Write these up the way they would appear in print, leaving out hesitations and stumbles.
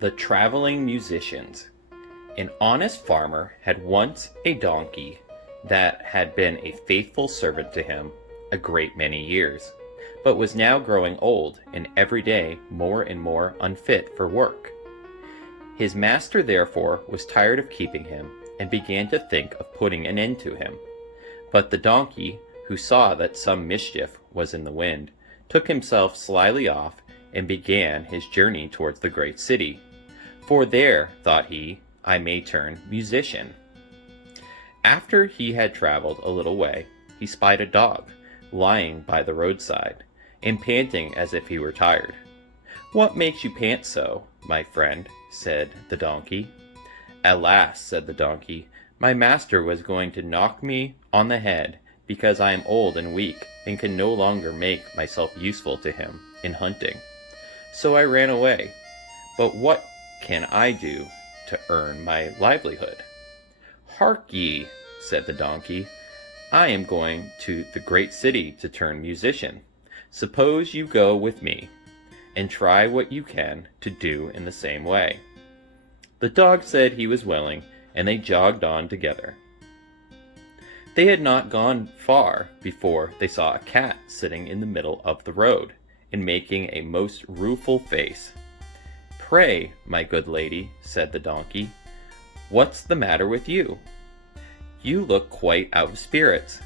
The Traveling Musicians. An honest farmer had once a donkey that had been a faithful servant to him a great many years, but was now growing old and every day more and more unfit for work. His master therefore was tired of keeping him and began to think of putting an end to him. But the donkey, who saw that some mischief was in the wind, took himself slyly off and began his journey towards the great city. For there, thought he, I may turn musician. After he had traveled a little way, he spied a dog lying by the roadside, and panting as if he were tired. "What makes you pant so, my friend?" said the donkey. "Alas," said the donkey, "my master was going to knock me on the head, because I am old and weak, and can no longer make myself useful to him in hunting. So I ran away. But what can I do to earn my livelihood?" "Hark ye," said the donkey, "I am going to the great city to turn musician. Suppose you go with me, and try what you can to do in the same way." The dog said he was willing, and they jogged on together. They had not gone far before they saw a cat sitting in the middle of the road, and making a most rueful face. "Pray, my good lady," said the donkey, "what's the matter with you? You look quite out of spirits."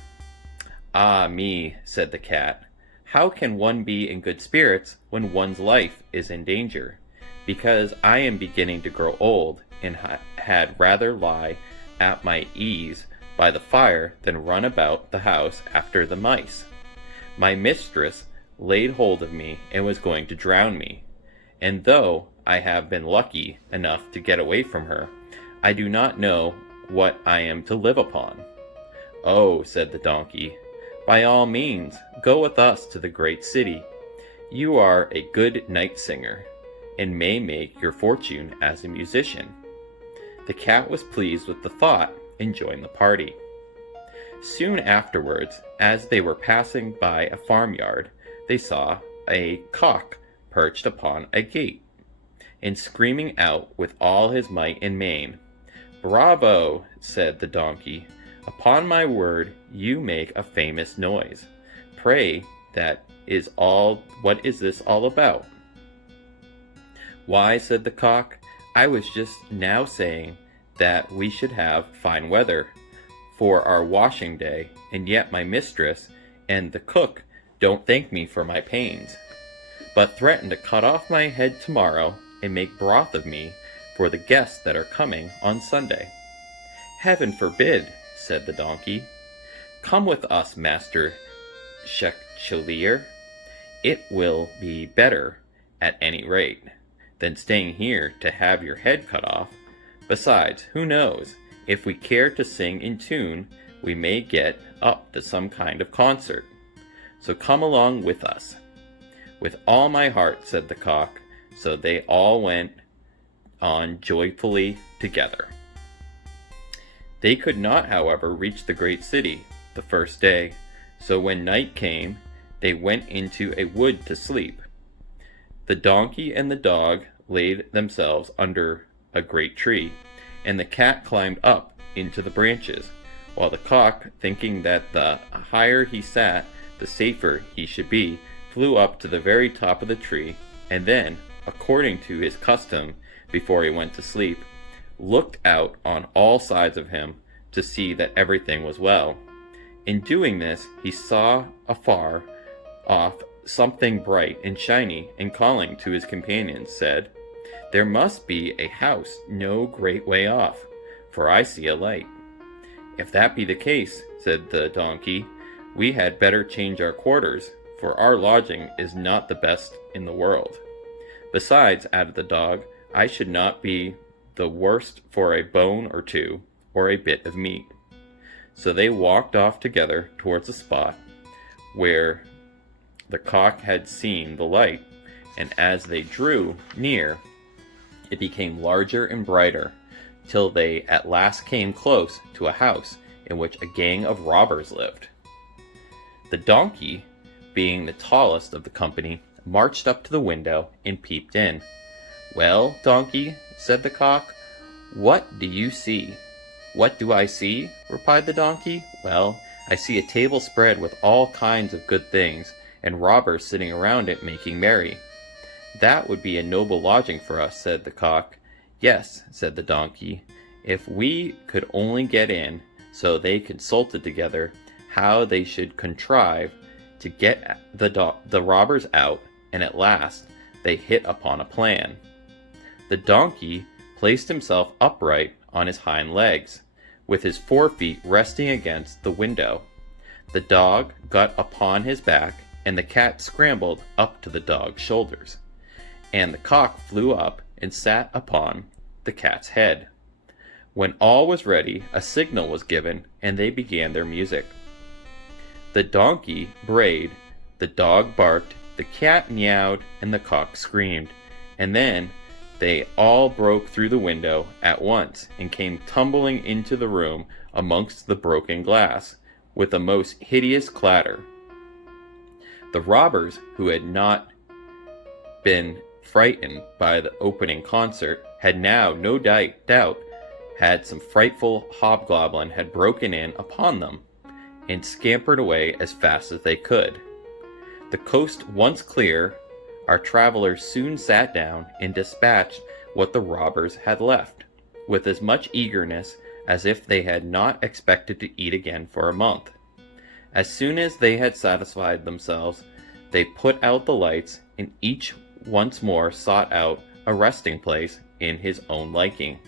"Ah me," said the cat, "how can one be in good spirits when one's life is in danger? Because I am beginning to grow old, and had rather lie at my ease by the fire than run about the house after the mice. My mistress laid hold of me and was going to drown me, and though I have been lucky enough to get away from her, I do not know what I am to live upon." "Oh," said the donkey, "by all means go with us to the great city. You are a good night singer, and may make your fortune as a musician." The cat was pleased with the thought and joined the party. Soon afterwards, as they were passing by a farmyard, they saw a cock perched upon a gate, and screaming out with all his might and main. "Bravo," said the donkey, "upon my word you make a famous noise. Pray, what is this all about?" "Why," said the cock, "I was just now saying that we should have fine weather for our washing day, and yet my mistress and the cook don't thank me for my pains, but threaten to cut off my head tomorrow and make broth of me for the guests that are coming on Sunday." "Heaven forbid," said the donkey. "Come with us, Master Chevalier. It will be better, at any rate, than staying here to have your head cut off. Besides, who knows, if we care to sing in tune, we may get up to some kind of concert. So come along with us." "With all my heart," said the cock. So they all went on joyfully together. They could not, however, reach the great city the first day, so when night came, they went into a wood to sleep. The donkey and the dog laid themselves under a great tree, and the cat climbed up into the branches, while the cock, thinking that the higher he sat, the safer he should be, flew up to the very top of the tree, and then, according to his custom before he went to sleep, looked out on all sides of him to see that everything was well. In doing this, he saw afar off something bright and shiny, and calling to his companions, said, "There must be a house no great way off, for I see a light." "If that be the case," said the donkey, "we had better change our quarters, for our lodging is not the best in the world. Besides," added the dog, "I should not be the worst for a bone or two, or a bit of meat." So they walked off together towards the spot where the cock had seen the light, and as they drew near, it became larger and brighter, till they at last came close to a house in which a gang of robbers lived. The donkey, being the tallest of the company, marched up to the window and peeped in. "Well, donkey," said the cock, "what do you see?" "What do I see?" replied the donkey. "Well, I see a table spread with all kinds of good things, and robbers sitting around it making merry." "That would be a noble lodging for us," said the cock. "Yes," said the donkey, "if we could only get in." So they consulted together how they should contrive to get the robbers out, and at last they hit upon a plan. The donkey placed himself upright on his hind legs, with his forefeet resting against the window. The dog got upon his back, and the cat scrambled up to the dog's shoulders, and the cock flew up and sat upon the cat's head. When all was ready, a signal was given, and they began their music. The donkey brayed, the dog barked, the cat meowed, and the cock screamed, and then they all broke through the window at once and came tumbling into the room amongst the broken glass, with a most hideous clatter. The robbers, who had not been frightened by the opening concert, had now no doubt had some frightful hobgoblin had broken in upon them, and scampered away as fast as they could. The coast once clear, our travelers soon sat down and dispatched what the robbers had left, with as much eagerness as if they had not expected to eat again for a month. As soon as they had satisfied themselves, they put out the lights, and each once more sought out a resting place in his own liking.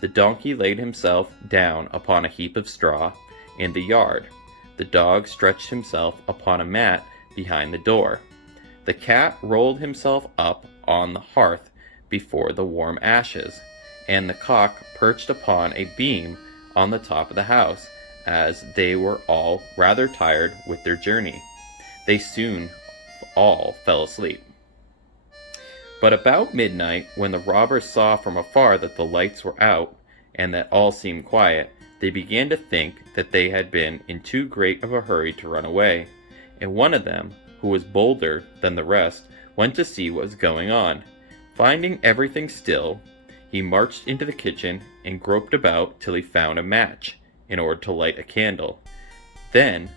The donkey laid himself down upon a heap of straw in the yard. The dog stretched himself upon a mat behind the door. The cat rolled himself up on the hearth before the warm ashes, and the cock perched upon a beam on the top of the house, as they were all rather tired with their journey. They soon all fell asleep. But about midnight, when the robbers saw from afar that the lights were out, and that all seemed quiet, they began to think that they had been in too great of a hurry to run away, and one of them, who was bolder than the rest, went to see what was going on. Finding everything still, he marched into the kitchen and groped about till he found a match, in order to light a candle. Then,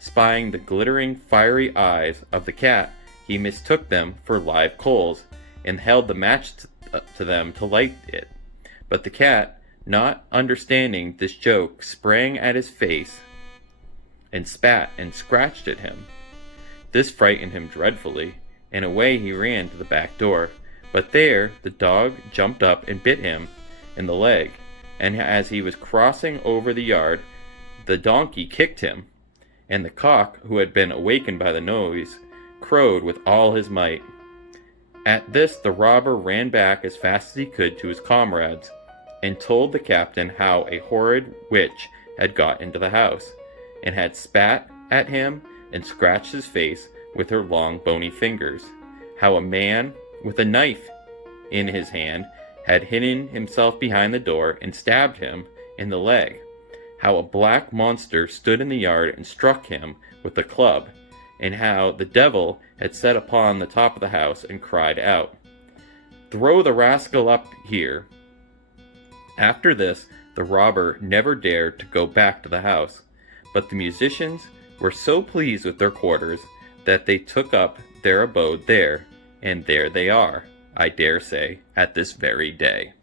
spying the glittering fiery eyes of the cat, he mistook them for live coals, and held the match to them to light it. But the cat, not understanding this joke, sprang at his face, and spat and scratched at him. This frightened him dreadfully, and away he ran to the back door. But there the dog jumped up and bit him in the leg, and as he was crossing over the yard, the donkey kicked him, and the cock, who had been awakened by the noise, crowed with all his might. At this the robber ran back as fast as he could to his comrades, and told the captain how a horrid witch had got into the house, and had spat at him and scratched his face with her long bony fingers, how a man with a knife in his hand had hidden himself behind the door and stabbed him in the leg, how a black monster stood in the yard and struck him with a club, and how the devil had sat upon the top of the house and cried out, "Throw the rascal up here." After this, the robber never dared to go back to the house, but the musicians were so pleased with their quarters that they took up their abode there, and there they are, I dare say, at this very day.